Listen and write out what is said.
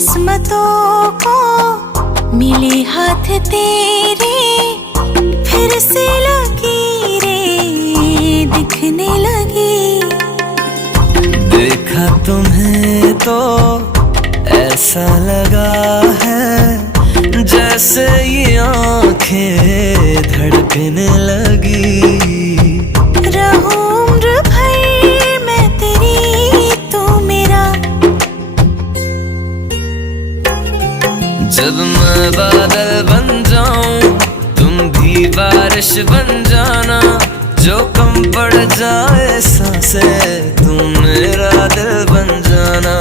किस्मतों को मिले हाथ तेरे, फिर से लकीरें दिखने लगी। देखा तुम्हें तो ऐसा लगा है जैसे ये आंखें धड़कने लगी। रहूं उम्र भर मैं तेरी, तू मेरा। जब मैं बादल बन जाऊं तुम भी बारिश बन जाना, जो कम पड़ जाए सांसें तुम मेरा दिल बन जाना।